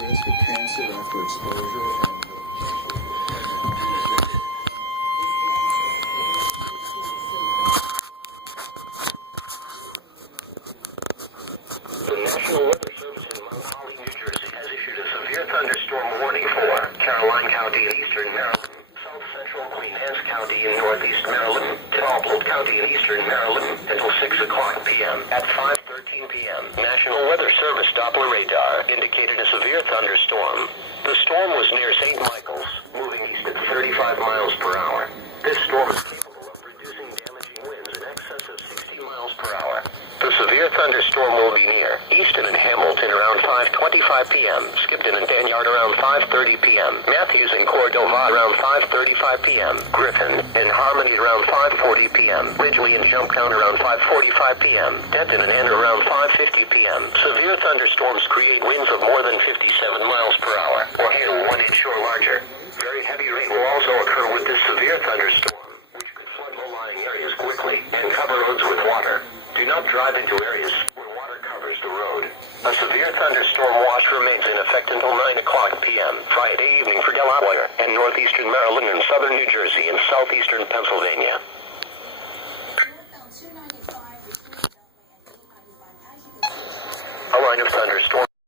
risk of cancer after exposure. The National Weather Service in Mount Holly, New Jersey has issued a severe thunderstorm warning for Caroline County in eastern Maryland, South Central Queen Anne's County in northeast Maryland, Talbot County in eastern Maryland until 6 o'clock p.m. At 5:13 p.m., National Weather Service Doppler radar indicated a severe thunderstorm. The storm was near St. Michael's, moving east at 35 miles per hour. This storm is capable of producing damaging winds in excess of 60 miles per hour. The severe thunderstorm will be near Easton and Hamilton around 5:25 p.m., Skipton and Danyard around 5:30 p.m., Matthews and Cordova around 5:35 p.m., Griffin and Harmony around 5:40 p.m., Ridgely and Jumptown around 5:45 p.m., Denton and Anna around 5:50 p.m. Severe thunderstorms create winds of more than 57 miles per hour, or hail 1 inch or larger. Very heavy rain will also occur with this severe thunderstorm, which could flood low-lying areas quickly and cover roads with water. Do not drive into areas where water covers the road. A severe thunderstorm watch remains in effect until 9 o'clock p.m. Friday evening for Delaware and northeastern Maryland and southern New Jersey and southeastern Pennsylvania. A line of thunderstorm